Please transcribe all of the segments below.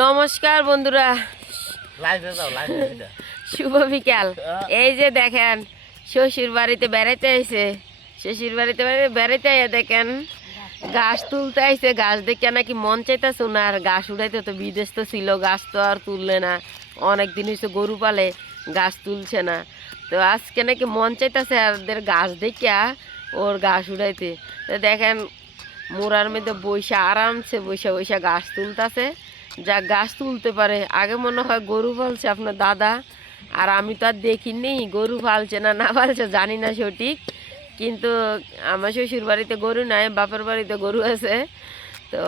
নমস্কার বন্ধুরা, শুভ বিকাল। এই যে দেখেন শ্বশুর বাড়িতে বেড়াইতে আইছে, শ্বশুর বাড়িতে বেড়াইতে আইয়া দেখেন গাছ তুলতে আইছে। গাছ দেখে নাকি মন চাইতেছে ওনার গাছ উঠাইতে। তো বিদেশ তো ছিল, গাছ তো আর তুললে না, অনেক দিন হয়েছে গরু পালে, গাছ তুলছে না। তো আজকে নাকি মন চাইতেছে আর গাছ দেখিয়া ওর গাছ উঠাইতে। তো দেখেন মোড়ার মধ্যে বৈশা আরামসে বৈশা বৈশা গাছ তুলতেছে। যা গাছ তুলতে পারে। আগে মনে হয় গরু পালছে আপনার দাদা, আর আমি তো আর দেখিনি গরু পালছে না না পালছে জানি না সঠিক, কিন্তু আমার শ্বশুর বাড়িতে গরু নাই, বাপের বাড়িতে গরু আছে। তো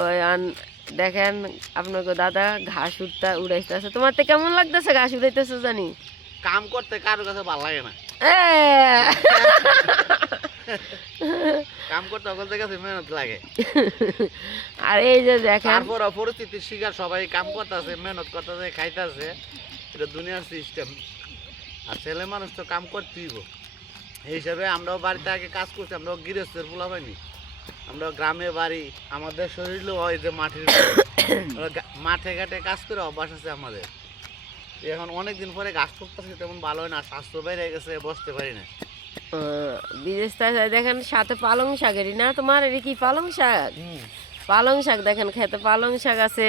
দেখেন আপনাকে দাদা ঘাস উড়াইতেছে। তোমার তো কেমন লাগতেছে ঘাস উড়াইতেছে? জানি কাম করতে কারো কাছে ভালো লাগে না, কাম করতে সকল কাছে মেহনত লাগে। আর এই যে দেখেন তারপর পরিস্থিতির শিকার, সবাই কাম করতেছে, মেহনত করতেছে, খাইতেছে, এটা দুনিয়ার সিস্টেম। আর ছেলে মানুষ তো কাম করতেই এই হিসাবে আমরাও বাড়িতে আগে কাজ করছি, আমরাও গৃহস্থের পোলা হয়নি, আমরা গ্রামে বাড়ি, আমাদের শরীরও হয় যে মাটির মাঠে ঘাটে কাজ করে অভ্যাস আছে আমাদের। এখন অনেকদিন পরে গাছ করতেছে, তেমন ভালো হয় না, স্বাস্থ্য বেড়ে গেছে, বসতে পারি না। বিদেশ দেখেন সাথে পালং শাকেরই না তোমার, এটা কি পালং শাক? পালং শাক দেখেন খেতে, পালং শাক আছে,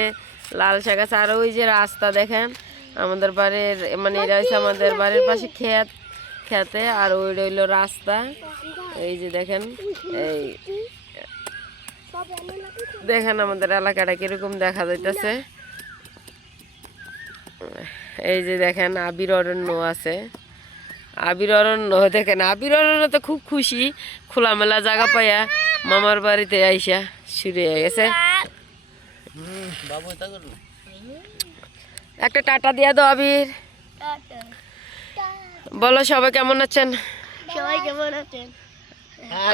লাল শাক আছে। আর ওই যে রাস্তা দেখেন আমাদের বাড়ির, মানে এটা হচ্ছে আমাদের বাড়ির পাশে খেতে, আর ওই রইল রাস্তা। এই যে দেখেন, এই দেখেন আমাদের এলাকাটা কিরকম দেখা যাইতেছে। এই যে দেখেন আবির অরণ্য আছে, আবির অরণ্য দেখেন, আবির অরণ্য তো খুব খুশি খোলামেলা জায়গা পাইয়া মামার বাড়িতে আইসা শুরু হয়ে গেছে। একটা টাটা দিয়া দাও আবির। বলো সবাই কেমন আছেন? সবাই কেমন আছেন?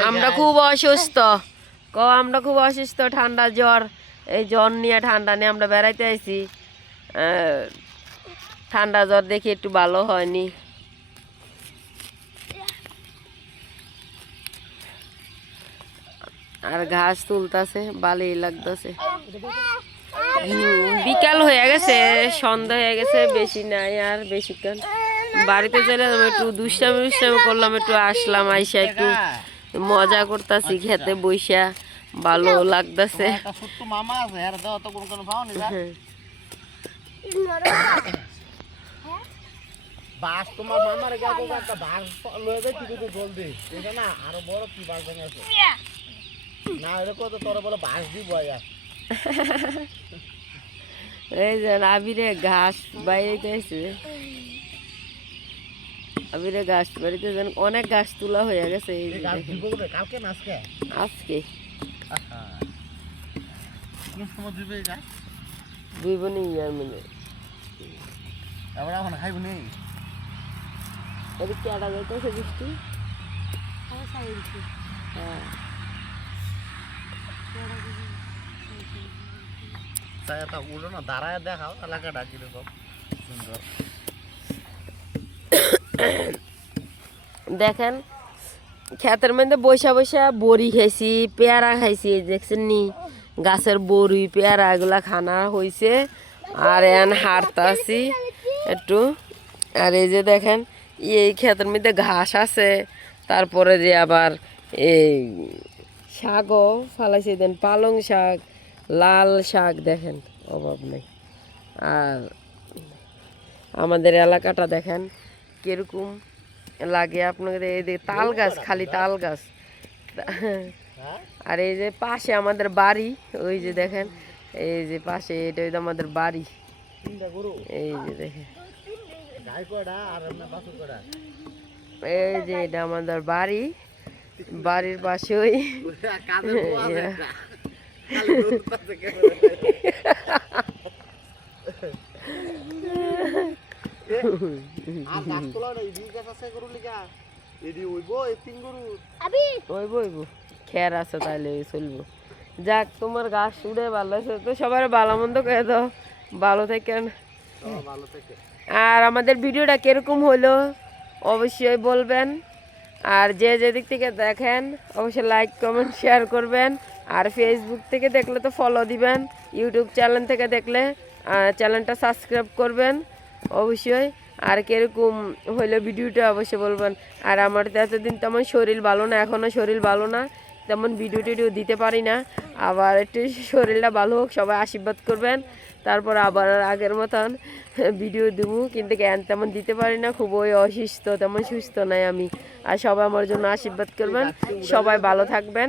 আমরা খুব অসুস্থ, আমরা খুব অসুস্থ, ঠান্ডা জ্বর। এই জ্বর নিয়ে, ঠান্ডা নিয়ে আমরা বেড়াইতে আইছি। ঠান্ডা জ্বর দেখি একটু ভালো হয়নি। আর ঘাস তুলতেছে, ভালোই লাগতেছে। বিকাল হয়ে গেছে, সন্ধ্যা হয়ে গেছে, বেশি নাই আর বেশিক্ষণ। বাড়িতে চলে একটু দুষ্টামি করলাম, একটু আসলাম, আইসা একটু মজা করতেছি, খেতে বইসা ভালো লাগতেছে। বাস তোমার মামার গাছে একটা বাস লয়ে যায়, তুই তো জলদি এটা না আরো বড় কি বাস ভেঙে আছে না, এরকম তো তোর বলে বাস দিব আয়া। এই যে আবিরে ঘাস বাইরে আছে, আবিরে ঘাস বাড়িতে যেন অনেক ঘাস তোলা হয়ে গেছে। এই যে কালকে না আজকে? আজকে দুই বোনই ইয়ার মানে এবার এখন খাইব নেই। এদিক কেডা যাইতেছে বৃষ্টি? হ্যাঁ উঠো না, দাঁড়ায় দেখাও এলাকাটা কিরকম সুন্দর। দেখেন ক্ষেতের মধ্যে বৈশা বৈশা বড়ি খাইছি, পেয়ারা খাইছি, দেখছেন নি গাছের বড়ি পেয়ারা এগুলা খানা হয়েছে। আর এন হারতাছি একটু। আর এই যে দেখেন এই ক্ষেতের মধ্যে ঘাস আছে, তারপরে যে আবার এই শাকও ফালাইছে, দেন পালং শাক, লাল শাক, দেখেন অভাব নেই। আর আমাদের এলাকাটা দেখেন কিরকম লাগে আপনাদের। এই যে তাল গাছ, খালি তাল গাছ। আর এই যে পাশে আমাদের বাড়ি, ওই যে দেখেন এই যে পাশে, এটা আমাদের বাড়ি। এই যে দেখেন, এই যে এটা আমাদের বাড়ি, বাড়ির পাশে ওই খের আছে, তাইলে চলবো। যাক তোমার গাছ উড়ে ভালো আছে, তো সবার ভালো মন্দ করে দাও, ভালো থাকেন। আর আমাদের ভিডিওটা কিরকম হলো অবশ্যই বলবেন। আর যে যেদিক থেকে দেখেন অবশ্যই লাইক কমেন্ট শেয়ার করবেন। আর ফেসবুক থেকে দেখলে তো ফলো দিবেন, ইউটিউব চ্যানেল থেকে দেখলে চ্যানেলটা সাবস্ক্রাইব করবেন অবশ্যই। আর কিরকম হইলো ভিডিওটা অবশ্যই বলবেন। আর আমার তো এতদিন তেমন শরীর ভালো না, এখনও শরীর ভালো না, তেমন ভিডিও টিডিও দিতে পারি না। আবার একটু শরীরটা ভালো হোক, সবাই আশীর্বাদ করবেন, তারপর আবার আগের মতন ভিডিও দেবো। কিন্তু জ্ঞান তেমন দিতে পারি না, খুবই অসুস্থ, তেমন সুস্থ নাই আমি। আর সবাই আমার জন্য আশীর্বাদ করবেন, সবাই ভালো থাকবেন।